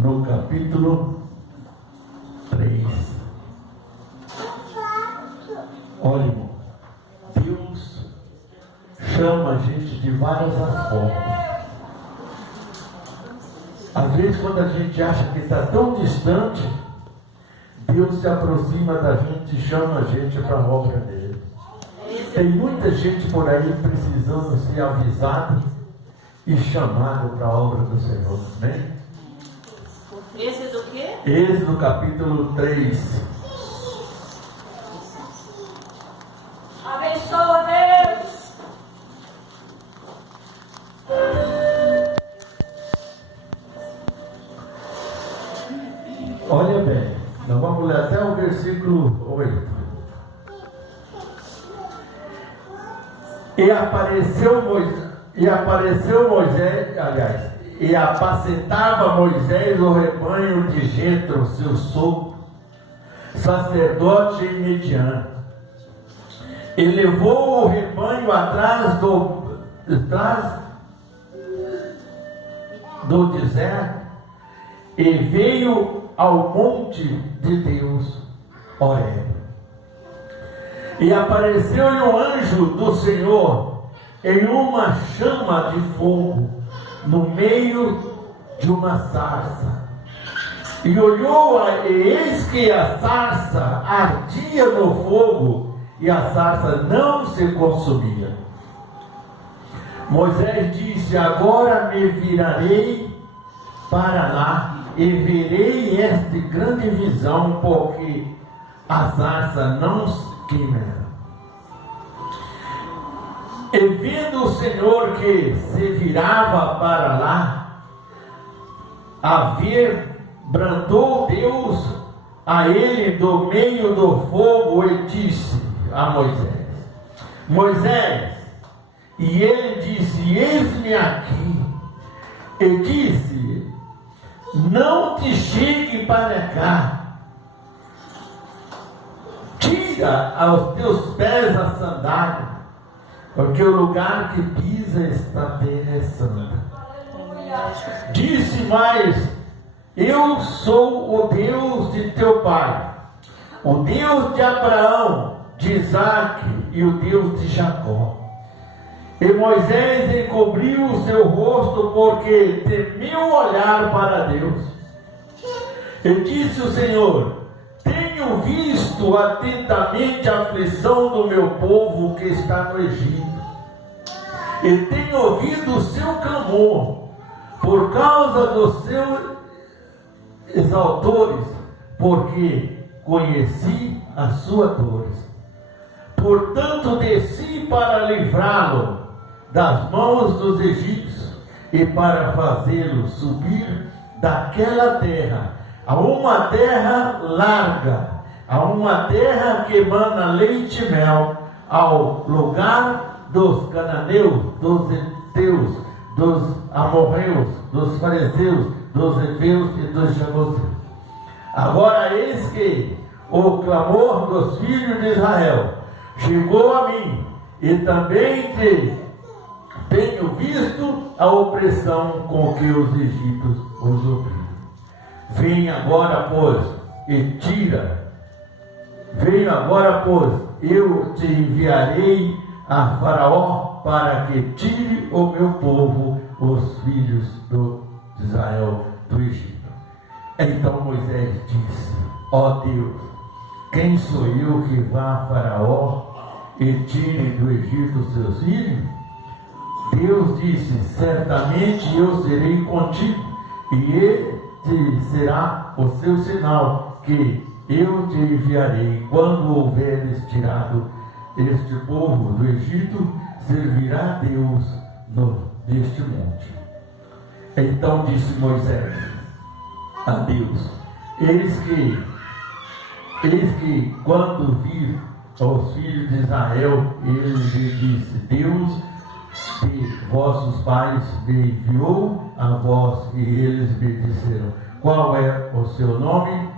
no capítulo 3. Olha, irmão, Deus chama a gente de várias formas. Às vezes, quando a gente acha que está tão distante, Deus se aproxima da gente e chama a gente para a obra dele. Tem muita gente por aí precisando ser avisado e chamado para a obra do Senhor, né? Êxodo do quê? Êxodo capítulo 3. Abençoa, Deus. Olha bem, nós vamos ler até o versículo 8. E apacentava Moisés o rebanho de Jetro, seu sogro, sacerdote em Midian. E levou o rebanho atrás do deserto e veio ao monte de Deus, Horebe. E apareceu-lhe um anjo do Senhor em uma chama de fogo no meio de uma sarça. E olhou, e eis que a sarça ardia no fogo, e a sarça não se consumia. Moisés disse: agora me virarei para lá e verei esta grande visão, porque a sarça não se queima. E vendo o Senhor que se virava para lá, a ver, brandou Deus a ele do meio do fogo e disse a Moisés: Moisés. E ele disse: eis-me aqui. E disse: não te chegue para cá, tira aos teus pés a sandália, porque o lugar que pisa esta terra é santa. Disse mais: eu sou o Deus de teu pai, o Deus de Abraão, de Isaque e o Deus de Jacó. E Moisés encobriu o seu rosto, porque temeu olhar para Deus. E disse o Senhor: tenho visto atentamente a aflição do meu povo que está no Egito, e tenho ouvido o seu clamor por causa dos seus exaltores, porque conheci as suas dores. Portanto desci para livrá-lo das mãos dos egípcios e para fazê-lo subir daquela terra a uma terra larga, a uma terra que emana leite e mel, ao lugar dos cananeus, dos heteus, dos amorreus, dos fariseus, dos heveus e dos jebuseus. Agora eis que o clamor dos filhos de Israel chegou a mim, e também tenho visto a opressão com que os egípcios os oprimiram. Vem agora, pois, e tira. Venho agora, pois, eu te enviarei a Faraó para que tire o meu povo, os filhos de Israel, do Egito. Então Moisés disse: ó Deus, quem sou eu que vá a Faraó e tire do Egito seus filhos? Deus disse: certamente eu serei contigo, e este será o seu sinal, que eu te enviarei. Quando houveres tirado este povo do Egito, servirá Deus neste monte. Então disse Moisés a Deus: eis que quando vir aos filhos de Israel, ele lhe disse: Deus de vossos pais me enviou a vós. E eles me disseram: qual é o seu nome?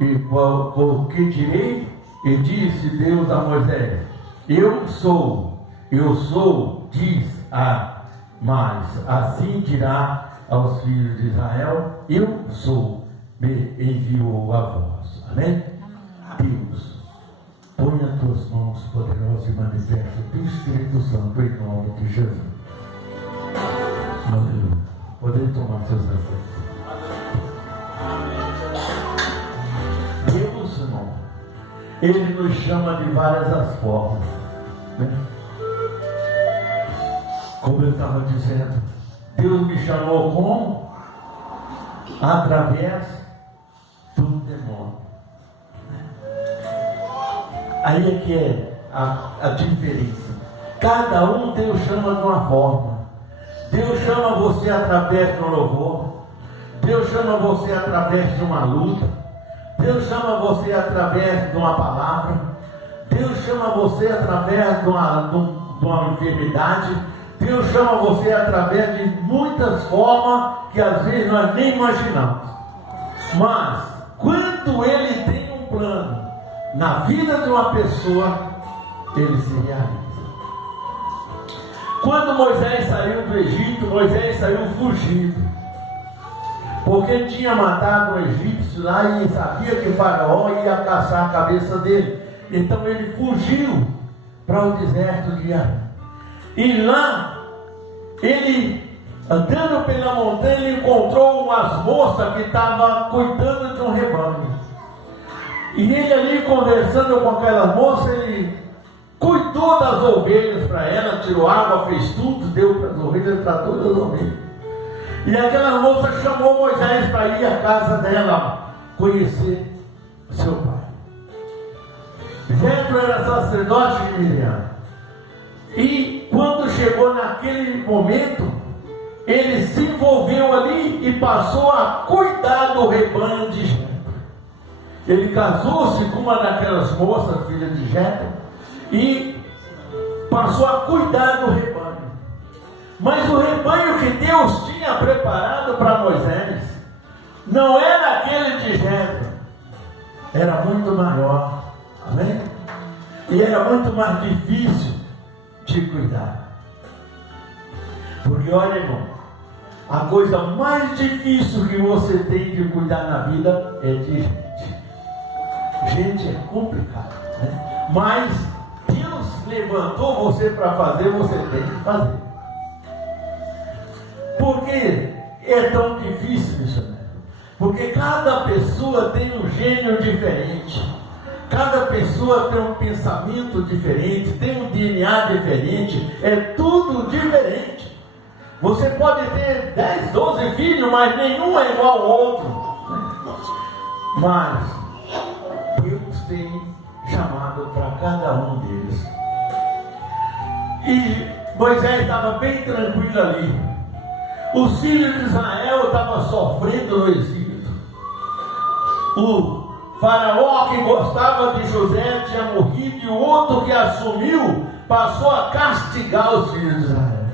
E o que direi? E disse Deus a Moisés: eu sou, diz a Mas assim dirá aos filhos de Israel: eu sou, me enviou a vós. Amém? Deus, põe as tuas mãos poderosas e manifesta do Espírito Santo em nome de Jesus. Aleluia. Podem tomar seus assentos. Deus, irmão, Ele nos chama de várias formas, né? Como eu estava dizendo, Deus me chamou como? Através do demônio. Aí é que é a diferença. Cada um Deus chama de uma forma. Deus chama você através de um louvor. Deus chama você através de uma luta. Deus chama você através de uma palavra. Deus chama você através de uma enfermidade. Deus chama você através de muitas formas que às vezes nós nem imaginamos. Mas quando Ele tem um plano na vida de uma pessoa, Ele se realiza. Quando Moisés saiu do Egito, Moisés saiu fugido, porque tinha matado um egípcio lá e sabia que Faraó ia caçar a cabeça dele. Então ele fugiu para o deserto de Arã. E lá, ele, andando pela montanha, ele encontrou umas moças que estavam cuidando de um rebanho. E ele ali conversando com aquelas moças, ele cuidou das ovelhas para ela, tirou água, fez tudo, deu para as ovelhas, tratou das ovelhas. E aquela moça chamou Moisés para ir à casa dela conhecer seu pai. Jetro era sacerdote de Midian. E quando chegou naquele momento, ele se envolveu ali e passou a cuidar do rebanho de Jetro. Ele casou-se com uma daquelas moças, filha de Jetro, e passou a cuidar do rebanho. Mas o rebanho que Deus tinha preparado para Moisés não era aquele de Jetro, era muito maior. Amém? E era muito mais difícil de cuidar. Porque olha, irmão, a coisa mais difícil que você tem de cuidar na vida é de gente. Gente é complicado, né? Mas Deus levantou você para fazer, você tem que fazer. Por que é tão difícil, missionário? Porque cada pessoa tem um gênio diferente. Cada pessoa tem um pensamento diferente, tem um DNA diferente, é tudo diferente. Você pode ter 10, 12 filhos, mas nenhum é igual ao outro. Mas Deus tem chamado para cada um deles. E Moisés estava bem tranquilo ali. Os filhos de Israel estavam sofrendo no exílio. O Faraó, que gostava de José, tinha morrido, e o outro que assumiu passou a castigar os filhos de Israel.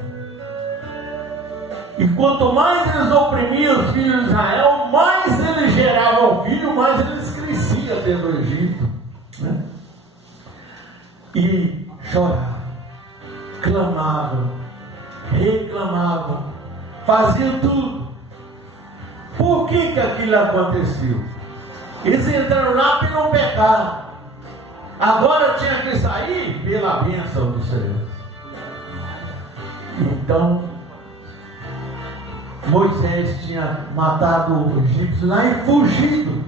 E quanto mais eles oprimiam os filhos de Israel, mais eles geravam filhos, mais eles cresciam dentro do Egito, né? E choravam, clamavam, reclamavam, faziam tudo. Por que aquilo aconteceu? Eles entraram lá pelo pecado. Agora tinha que sair pela bênção do Senhor. Então, Moisés tinha matado o egípcio lá e fugido.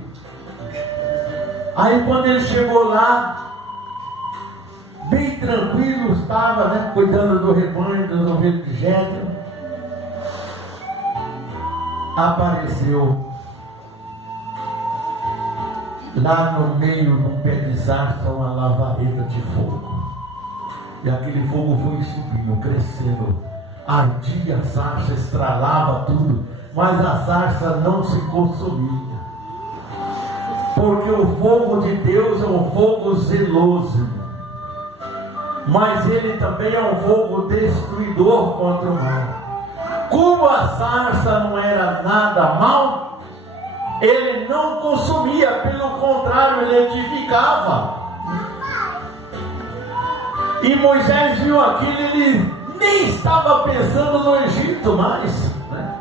Aí quando ele chegou lá, bem tranquilo estava, né, cuidando do rebanho, das ovelhas de Jetro, apareceu lá no meio de um pé de zarça uma lavareda de fogo. E aquele fogo foi subindo, crescendo, ardia a zarça, estralava tudo, mas a zarça não se consumia. Porque o fogo de Deus é um fogo zeloso, mas ele também é um fogo destruidor contra o mal. Como a zarça não era nada mal, ele não consumia, pelo contrário, ele edificava. E Moisés viu aquilo, ele nem estava pensando no Egito mais, né?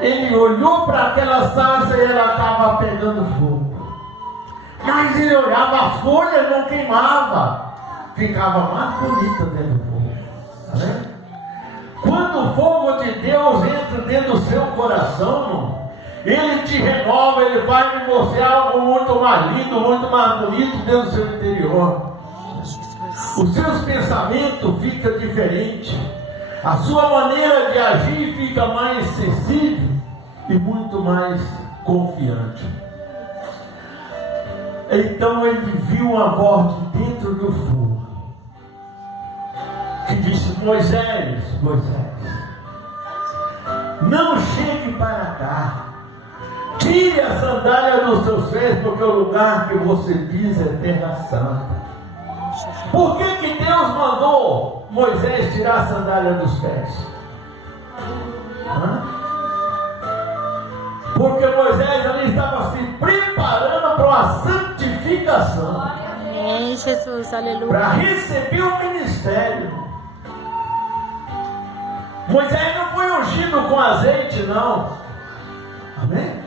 Ele olhou para aquela sarça e ela estava pegando fogo. Mas ele olhava, as folhas não queimavam, ficava mais bonita dentro do fogo. Tá vendo? Quando o fogo de Deus entra dentro do seu coração, irmão, Ele te renova, Ele vai me mostrar algo muito mais lindo, muito mais bonito dentro do seu interior. Os seus pensamentos ficam diferentes, a sua maneira de agir fica mais sensível e muito mais confiante. Então ele viu uma voz de dentro do fogo que disse: Moisés, Moisés, não chegue para cá, tire a sandália dos seus pés, porque o lugar que você pisa é terra santa. Por que Deus mandou Moisés tirar a sandália dos pés? Porque Moisés ali estava se preparando para uma santificação. Amém, Jesus, aleluia. Para receber o ministério. Moisés não foi ungido com azeite, não. Amém?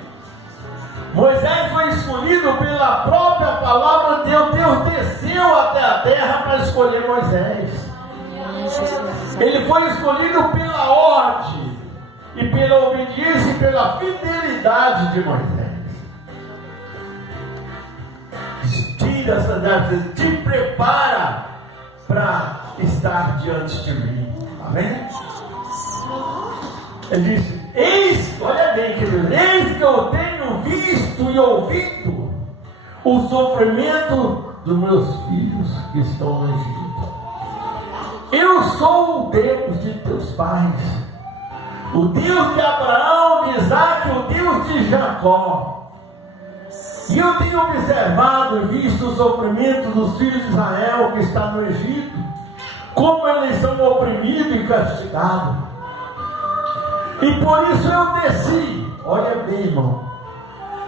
Moisés foi escolhido pela própria palavra de Deus. Deus desceu até a terra para escolher Moisés. Ele foi escolhido pela ordem e pela obediência e pela fidelidade de Moisés. Tira essa sandália, te prepara para estar diante de mim. Amém? Ele disse: eis, olha bem, querido, eis que eu tenho visto e ouvido o sofrimento dos meus filhos que estão no Egito. Eu sou o Deus de teus pais, o Deus de Abraão, de Isaac, o Deus de Jacó. E eu tenho observado e visto o sofrimento dos filhos de Israel que está no Egito, como eles são oprimidos e castigados. E por isso eu desci, olha bem, irmão,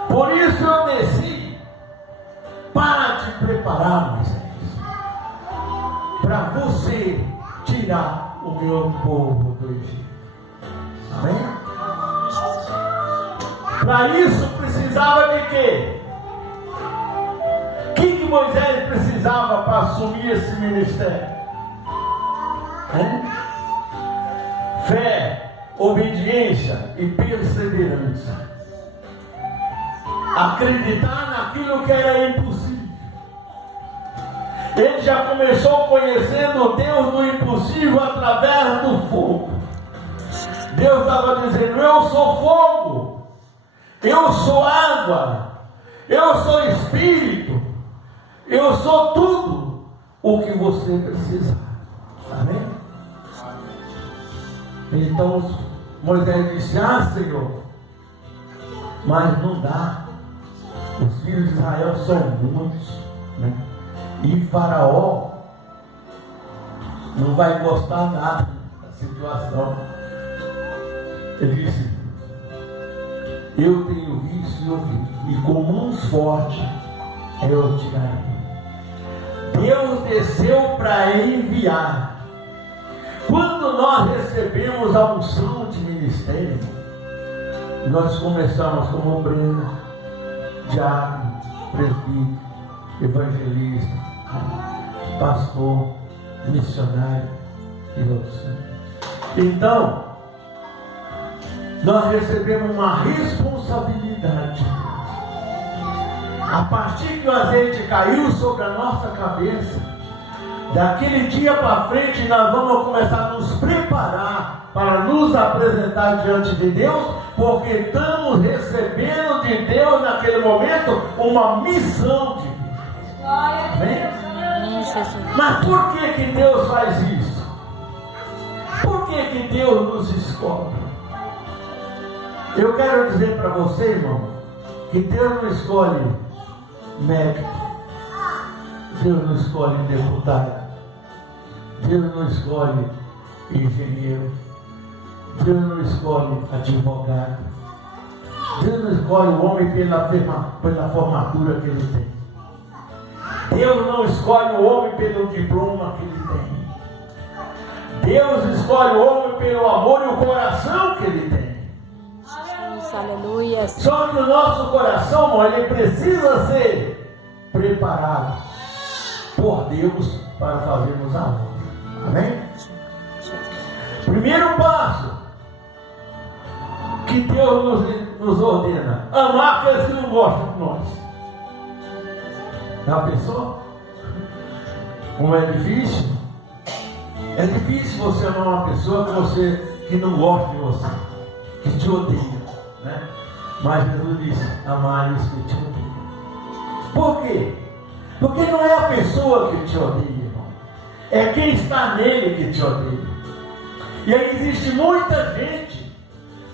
por isso eu desci para te preparar, Moisés, para você tirar o meu povo do Egito. Amém? Para isso precisava de quê? O que Moisés precisava para assumir esse ministério? Fé, obediência e perseverança. Acreditar naquilo que era impossível. Ele já começou conhecendo o Deus do impossível através do fogo. Deus estava dizendo: eu sou fogo, eu sou água, eu sou espírito, eu sou tudo o que você precisa. Amém? Então Moisés disse: ah, Senhor, mas não dá. Os filhos de Israel são muitos, né? E Faraó não vai gostar nada da situação. Ele disse: eu tenho visto e ouvido, e com mãos fortes eu tirarei. Deus desceu para enviar. Quando nós recebemos a unção de ministério, nós começamos como obreiro, diácono, presbítero, evangelista, pastor, missionário e outros. Então, nós recebemos uma responsabilidade. A partir que o azeite caiu sobre a nossa cabeça, daquele dia para frente nós vamos começar a nos preparar para nos apresentar diante de Deus, porque estamos recebendo de Deus naquele momento uma missão de vida. Amém? Mas por que Deus faz isso? Por que Deus nos escolhe? Eu quero dizer para você, irmão, que Deus não escolhe médico, Deus não escolhe deputado, Deus não escolhe engenheiro, Deus não escolhe advogado, Deus não escolhe o homem pela formatura que ele tem, Deus não escolhe o homem pelo diploma que ele tem, Deus escolhe o homem pelo amor e o coração que ele tem. Jesus, aleluia. Só que o nosso coração, irmão, ele precisa ser preparado por Deus para fazermos a obra. Amém? Primeiro passo que Deus nos ordena: amar aqueles que não gostam de nós. Já pensou? Como é difícil? É difícil você amar uma pessoa que não gosta de você, que te odeia, né? Mas Jesus disse: amar os que te odeiam. Por quê? Porque não é a pessoa que te odeia, irmão. É quem está nele que te odeia. E aí existe muita gente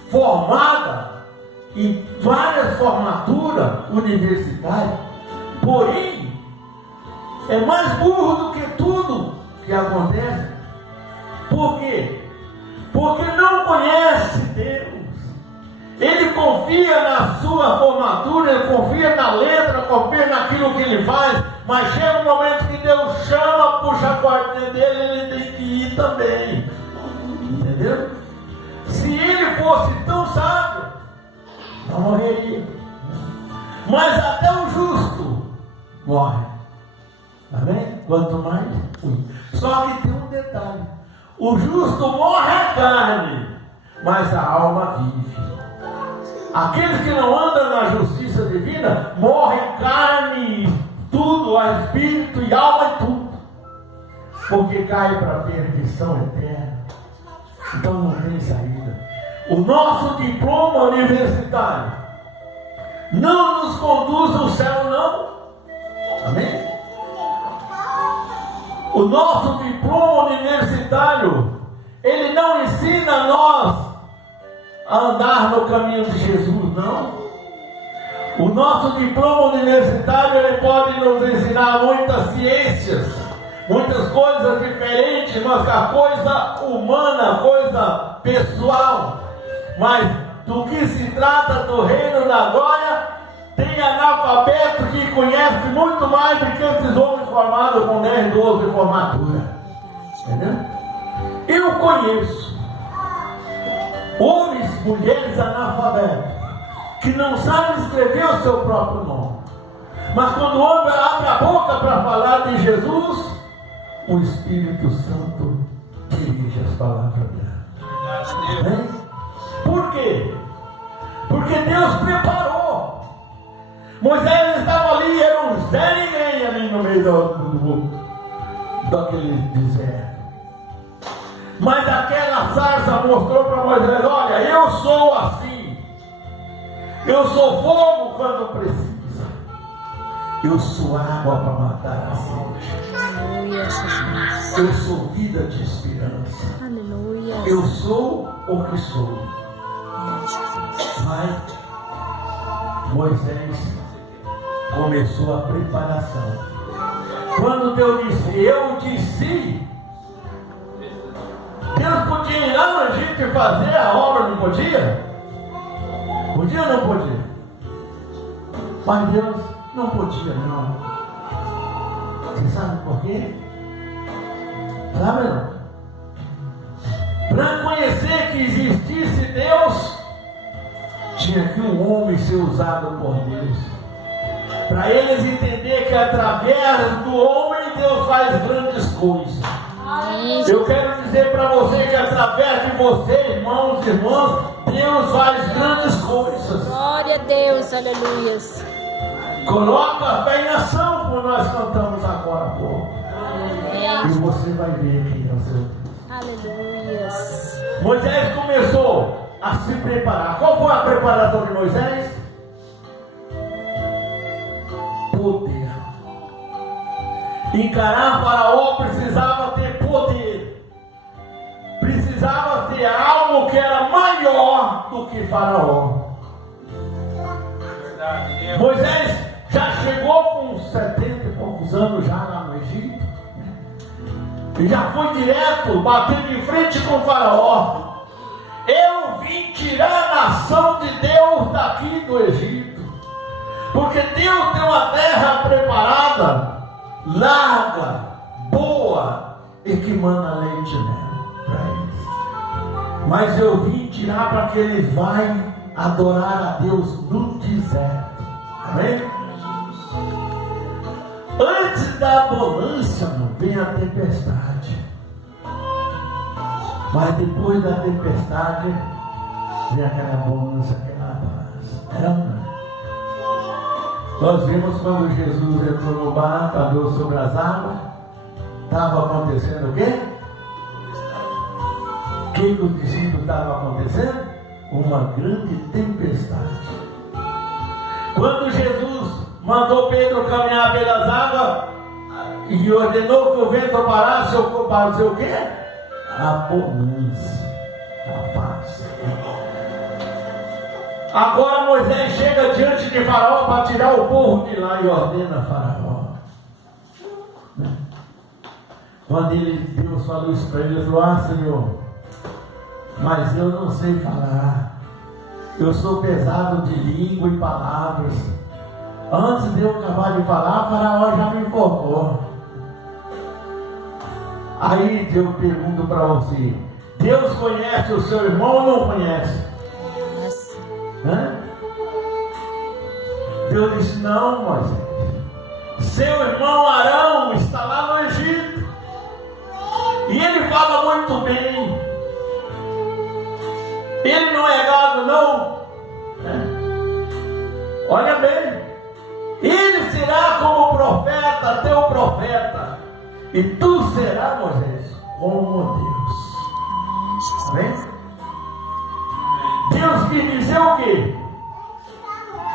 formada em várias formaturas universitárias, porém é mais burro do que tudo que acontece. Por quê? Porque não conhece Deus. Ele confia na sua formatura, ele confia na letra, confia naquilo que ele faz, mas chega um momento que Deus chama, puxa a corda dele, ele tem que ir também. Entendeu? Se ele fosse tão sábio, não morreria. Mas até o justo morre. Amém? Quanto mais ruim. Só que tem um detalhe: o justo morre a carne, mas a alma vive. Aqueles que não andam na justiça divina morrem carne, tudo, a espírito e alma e tudo, porque cai para a perdição eterna. Então não tem saída. O nosso diploma universitário não nos conduz ao céu, não. Amém? O nosso diploma universitário, ele não ensina a nós a andar no caminho de Jesus, não. O nosso diploma universitário, ele pode nos ensinar muitas ciências, muitas coisas diferentes, mas a coisa humana, a coisa pessoal. Mas do que se trata do reino da glória, tem analfabeto que conhece muito mais do que esses homens formados com 10, 12 de formatura. Entendeu? Eu conheço homens, mulheres analfabetos que não sabem escrever o seu próprio nome, mas quando o homem abre a boca para falar de Jesus, o Espírito Santo dirige as palavras dela. Por quê? Porque Deus preparou. Moisés estava ali, era um Zé ninguém ali no meio daquele deserto. Mas aquela sarça mostrou para Moisés: olha, eu sou assim. Eu sou fogo quando precisa. Eu sou água para matar a sede. Aleluia, Jesus. Eu sou vida de esperança. Aleluia. Eu sou o que sou. Mas Moisés começou a preparação. Quando Deus disse: eu disse, Deus podia ir lá no Egito e fazer a obra, não podia? Podia ou não podia? Mas Deus não podia, não. Você sabe por quê? Sabe não? Para conhecer que existisse Deus, tinha que um homem ser usado por Deus. Para eles entenderem que através do homem Deus faz grandes coisas. Eu quero dizer para você que através de você, irmãos e irmãs, Deus faz grandes coisas. Glória a Deus, aleluia. Coloca a fé em ação, como nós cantamos agora há pouco. E você vai ver quem é o seu Deus. Aleluia. Moisés começou a se preparar. Qual foi a preparação de Moisés? Poder. Encarar Faraó precisava ter poder. Precisava ter algo que era maior do que Faraó. Moisés já chegou com 70 e poucos anos já lá no Egito. E já foi direto, batendo em frente com o Faraó. Eu vim tirar a nação de Deus daqui do Egito. Porque Deus tem uma terra preparada, larga, boa e que mana leite nela. Mas eu vim tirar para que ele vai adorar a Deus no deserto. Amém? Antes da bonança, vem a tempestade. Mas depois da tempestade, vem aquela bonança, aquela paz. Nós vimos quando Jesus entrou no barco, andou sobre as águas, estava acontecendo o quê? O que os discípulos estavam acontecendo? Uma grande tempestade. Quando Jesus mandou Pedro caminhar pelas águas e ordenou que o vento parasse, parasse o quê? A bonança, a paz. Agora Moisés chega diante de Faraó para tirar o povo de lá e ordena a Faraó. Quando Deus falou isso para ele, ele falou: Senhor, mas eu não sei falar, eu sou pesado de língua e palavras. Antes de eu acabar de falar, Faraó já me informou. Aí Deus pergunta para você: Deus conhece o seu irmão ou não conhece? Deus disse: não, Moisés, seu irmão Arão está lá no Egito e ele fala muito bem. Ele não é gado, não. Olha bem, ele será como profeta, teu profeta, e tu serás, Moisés, como Deus. Amém? Deus quis dizer o quê?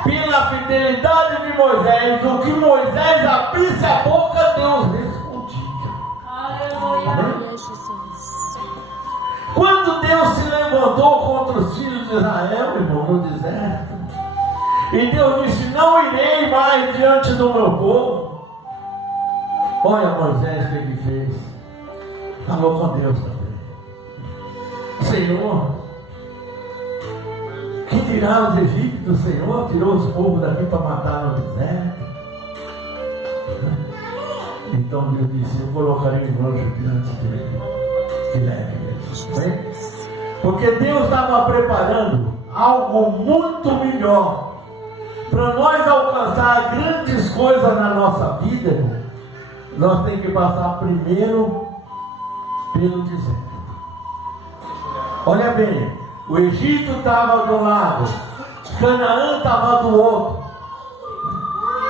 Pela fidelidade de Moisés, o que Moisés abrisse a boca, Deus respondia. Aleluia. Quando Deus se levantou contra os filhos de Israel, irmão, no deserto, e Deus disse: não irei mais diante do meu povo. Olha Moisés o que ele fez. Falou com Deus também: Senhor, que dirá os egípcios? O Senhor tirou os povos daqui para matar no deserto. Então Deus disse: eu colocarei um anjo diante dele, que leve eles. Porque Deus estava preparando algo muito melhor para nós alcançar grandes coisas na nossa vida, irmão. Nós temos que passar primeiro pelo deserto. Olha bem, o Egito estava de um lado, Canaã estava do outro,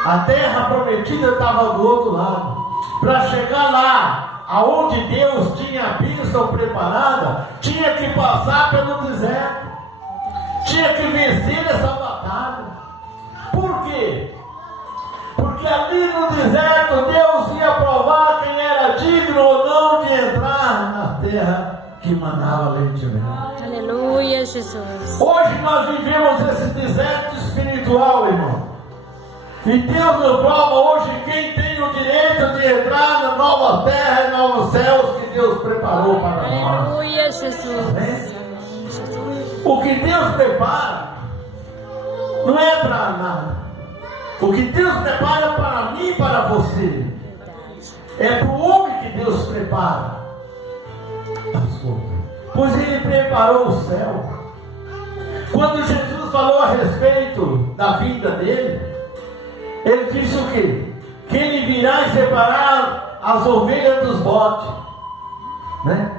a terra prometida estava do outro lado. Para chegar lá, aonde Deus tinha a bênção preparada, tinha que passar pelo deserto, tinha que vencer essa batalha. Por quê? Porque ali no deserto Deus ia provar quem era digno ou não de entrar na terra que manava leite e mel. Aleluia, Jesus. Hoje nós vivemos esse deserto espiritual, irmão. E Deus nos prova hoje quem tem o direito de entrar na nova terra e novos céus que Deus preparou para nós. Aleluia, Jesus. O que Deus prepara não é para nada. O que Deus prepara para mim e para você é para o homem que Deus prepara as coisas. Pois Ele preparou o céu. Quando Jesus falou a respeito da vinda dele, Ele disse o quê? Que Ele virá separar as ovelhas dos bodes, né?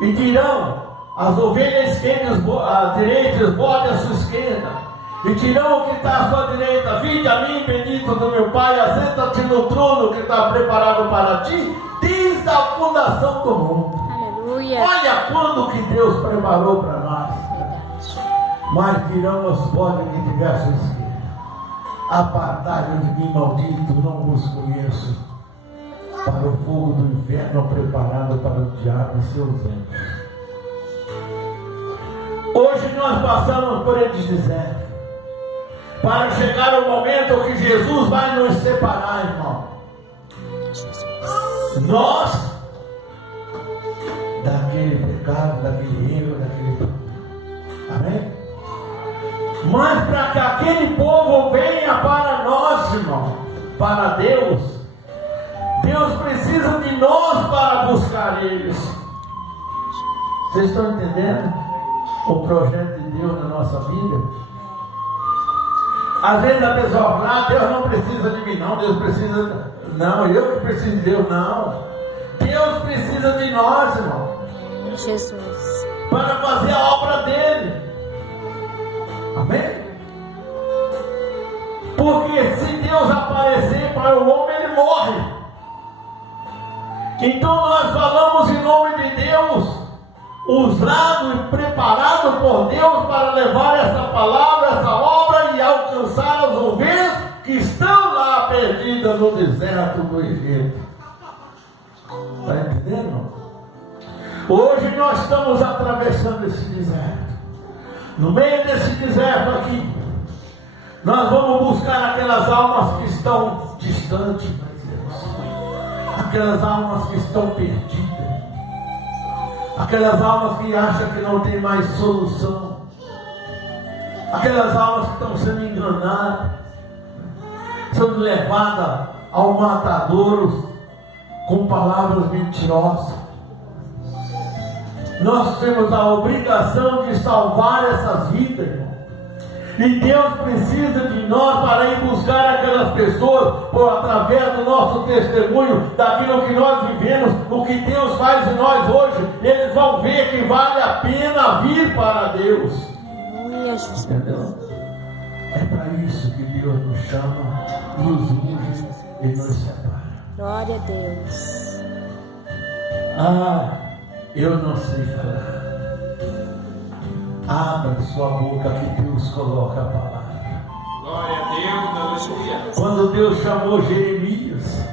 E dirão as ovelhas esquerdas à direita e os bodes à sua esquerda. E dirão o que está à sua direita: vinde a mim, bendito do meu Pai, assenta-te no trono que está preparado para ti, desde a fundação do mundo. Aleluia. Olha quando que Deus preparou para nós. Mas dirão os bodes que tiver à sua esquerda: apartai-vos de mim, maldito, não vos conheço, para o fogo do inferno preparado para o diabo e seus anjos. Hoje nós passamos por esse deserto, para chegar o momento que Jesus vai nos separar, irmão. Nós, daquele pecado, daquele erro, daquele problema. Amém? Mas para que aquele povo venha para nós, irmão, para Deus, Deus precisa de nós para buscar eles. Vocês estão entendendo? o projeto de Deus na nossa vida? Às vezes a pessoa fala, Deus não precisa de mim, não, Deus precisa, não, eu que preciso de Deus, não. Deus precisa de nós, irmão, Jesus. para fazer a obra dele. Amém? Porque se Deus aparecer para o homem, ele morre. Então nós falamos em nome de Deus, usado e preparado por Deus para levar essa palavra, essa obra e alcançar as ovelhas que estão lá perdidas no deserto do Egito. Está entendendo? Hoje nós estamos atravessando esse deserto. No meio desse deserto aqui, nós vamos buscar aquelas almas que estão distantes, aquelas almas que estão perdidas, aquelas almas que acham que não tem mais solução, aquelas almas que estão sendo enganadas, sendo levadas ao matadouro com palavras mentirosas. Nós temos a obrigação de salvar essas vidas, irmão. E Deus precisa de nós para ir buscar aquelas pessoas, através do nosso testemunho, daquilo que nós vivemos, o que Deus faz em nós hoje. Eles vão ver que vale a pena vir para Deus. Entendeu? É para isso que Deus nos chama, nos une e nos separa. Glória a Deus. Eu não sei falar. Abra sua boca que Deus coloca a palavra. Glória a Deus, aleluia. Quando Deus chamou Jeremias,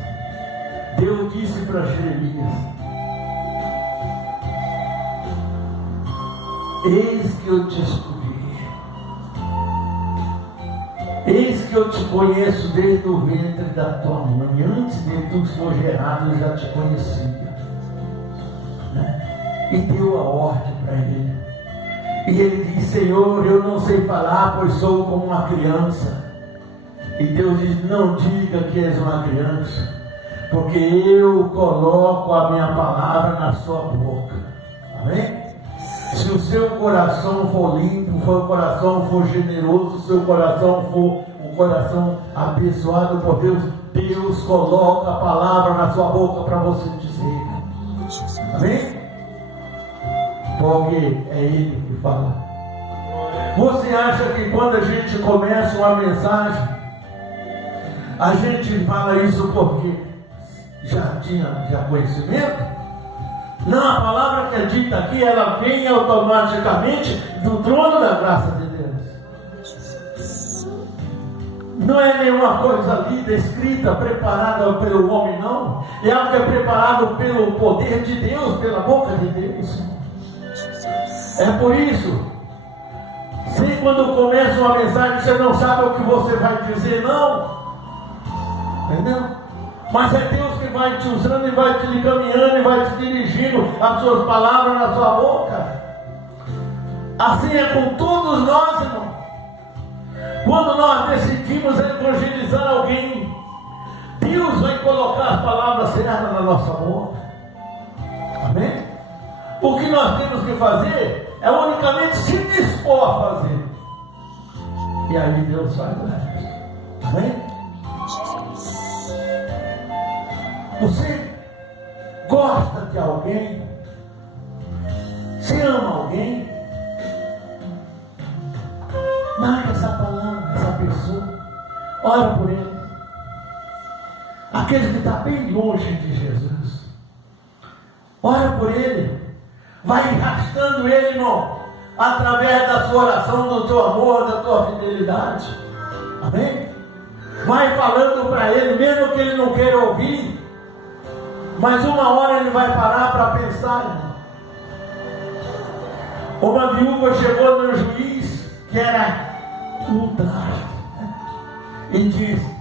Deus disse para Jeremias: eis que eu te escolhi, eis que eu te conheço desde o ventre da tua mãe, antes de tu for gerado eu já te conhecia. E deu a ordem para ele. E ele disse: Senhor, eu não sei falar, pois sou como uma criança. E Deus diz: não diga que és uma criança, porque eu coloco a minha palavra na sua boca. Amém? Se o seu coração for limpo, se o seu coração for generoso, se o seu coração for um coração abençoado por Deus, Deus coloca a palavra na sua boca para você dizer. Amém? Porque é Ele que fala. Você acha que quando a gente começa uma mensagem, a gente fala isso porque já tinha conhecimento? Não, a palavra que é dita aqui, ela vem automaticamente do trono da graça de Deus. Não é nenhuma coisa lida, escrita, preparada pelo homem, não. É algo que é preparado pelo poder de Deus, pela boca de Deus. É por isso, se quando começa uma mensagem você não sabe o que você vai dizer, não, entendeu? Mas é Deus que vai te usando e vai te encaminhando e vai te dirigindo as suas palavras na sua boca. Assim é com todos nós, irmão. Quando nós decidimos evangelizar alguém, Deus vai colocar as palavras certas na nossa boca. Amém? O que nós temos que fazer é unicamente se dispor a fazer. E aí Deus faz o resto. Amém? Você gosta de alguém? Você ama alguém? Marca essa palavra, essa pessoa. Ora por ele. Aquele que está bem longe de Jesus. Ora por ele. Vai arrastando ele, irmão, através da sua oração, do teu amor, da tua fidelidade. Amém? Vai falando para ele, mesmo que ele não queira ouvir. Mas uma hora ele vai parar para pensar, irmão. Uma viúva chegou no juiz, que era um traste, e disse: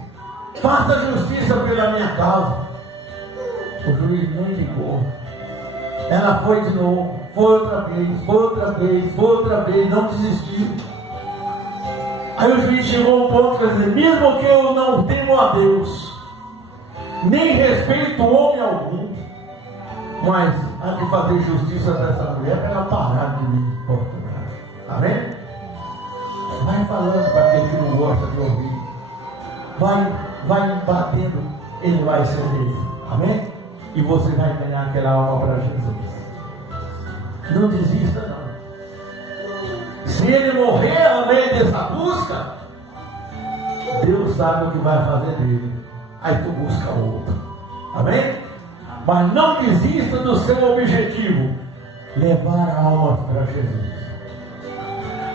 faça justiça pela minha causa. O juiz não ligou. Ela foi de novo, foi outra vez, não desistiu. Aí o juiz chegou a um ponto que ele disse: mesmo que eu não temo a Deus, nem respeito homem algum, mas há de fazer justiça dessa mulher para ela parar de me importunar. Amém? Vai falando para aquele que não gosta de ouvir. Vai batendo, ele vai ceder. Amém? E você vai ganhar aquela alma para Jesus. Não desista não. Se ele morrer no meio dessa busca, Deus sabe o que vai fazer dele. Aí tu busca outro. Amém? Mas não desista do seu objetivo: levar almas para Jesus.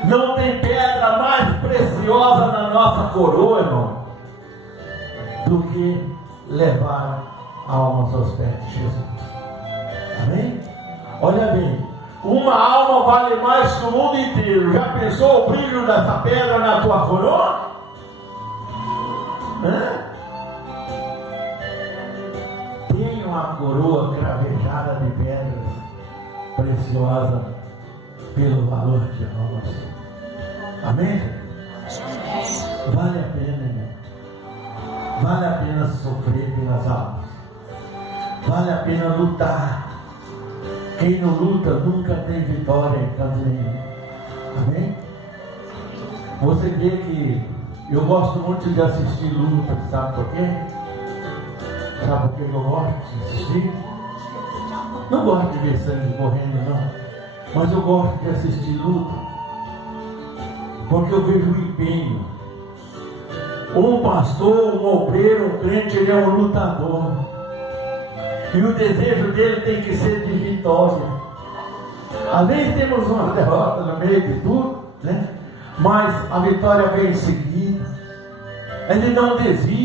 Não tem pedra mais preciosa na nossa coroa, irmão, do que levar almas aos pés de Jesus. Amém? Olha bem, uma alma vale mais que o mundo inteiro. Já pensou o brilho dessa pedra na tua coroa? Tem uma coroa cravejada de pedras preciosa pelo valor de almas. Amém? Vale a pena, irmão. Vale a pena sofrer pelas almas. Vale a pena lutar. Quem não luta nunca tem vitória em canto nenhum. Amém? Você vê que eu gosto muito de assistir luta, sabe por quê? Sabe por que eu gosto de assistir? Não gosto de ver sangue correndo, não. Mas eu gosto de assistir luta, porque eu vejo o empenho. Um pastor, um obreiro, um crente, ele é um lutador. E o desejo dele tem que ser de vitória. Às vezes temos uma derrota no meio de tudo, né? Mas a vitória vem em seguida. Ele não desiste.